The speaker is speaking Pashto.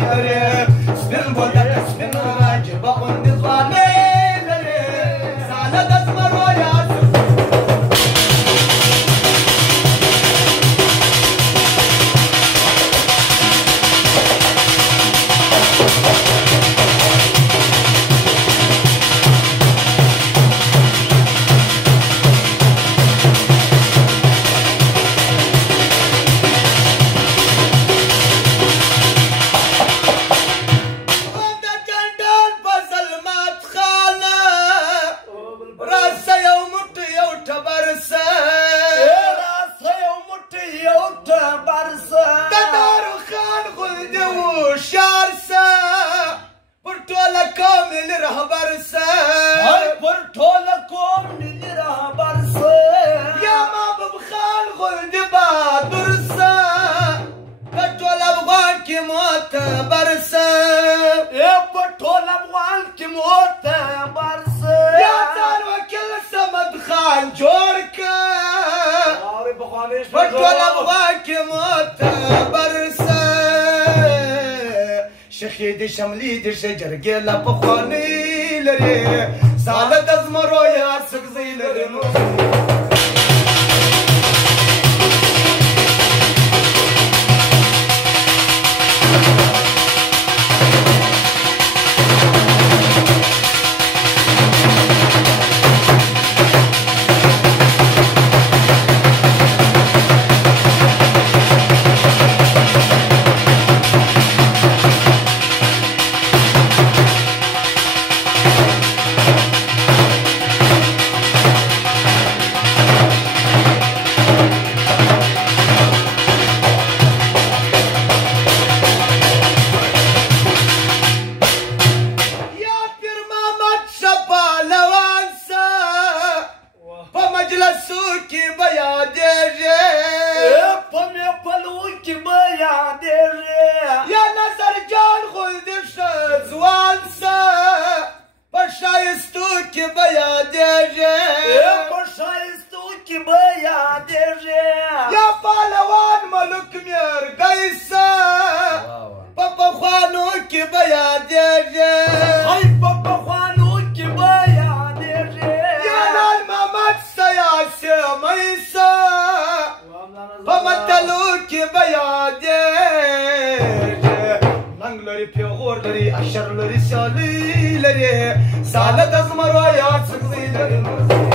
لري سپین بودک سپین راج بغوندی ځواني لري ساله د زمرو یاد شخيدي شملي دي شجر جيلا بخواني لري سالة دزمرو يا سكزي لري اشر لري سالي لري سالة دزمرو يا سكزي لري